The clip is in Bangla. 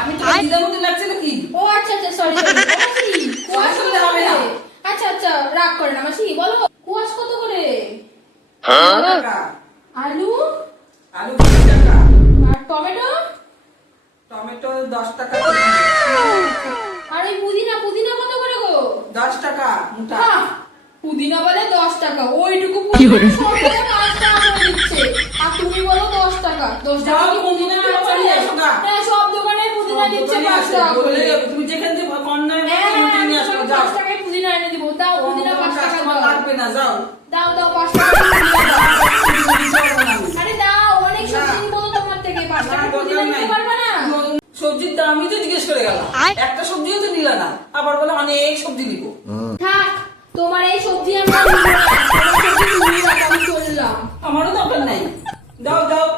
আমি তো দিদার মতো লাগছে নাকি? ও আচ্ছা আচ্ছা, সরি সরি। কুয়াশ কত করে? আচ্ছা আচ্ছা, রাগ করে না মাসি, বলো কুয়াশ কত করে? টাকা। আলু আলু 20 টাকা। আর টমেটো টমেটো 10 টাকা। আর এই পুদিনা, পুদিনা কত করে গো? 10 টাকা মুঠা। বাহ, পুদিনা বলে 10 টাকা, ওইটুকু পুদিনা সব জায়গায় 5 টাকা করে দিচ্ছে, আর তুমি বলো 10 টাকা। 10 টাকা কি পুদিনা যাও, আছে? আসো গা। হ্যাঁ, সব দোকানে পুদিনা দিচ্ছে 5 টাকা করে। তুমি যেখান থেকে কম দামে হ্যাঁ, কিনে আমি নিয়ে আসো, তোমাকে যাও। 5 টাকায় পুদিনা এনে দিব। দাও পুদিনা 5 টাকা কাস্টমার দাও। লাগবে না, যাও। দাও দাও 5 টাকা পুদিনা দাও। না, আরে দাও, অনেক সবজি নিবো তো তোমার থেকে, 5 টাকা পুদিনা দরকার দিতে নাই। পারবে না? সবজির দামই তো জিজ্ঞেস করে গেলাম, একটা সবজিও তো নিলা না, আবার বলে অনেক সবজি নিবো। থাক, তোমার এই সবজি আমি আর নিবো না। তোমার সবজি তুমি নিয়ে যাও, আমি চললাম। আমারও দরকার নাই, যাও যাও।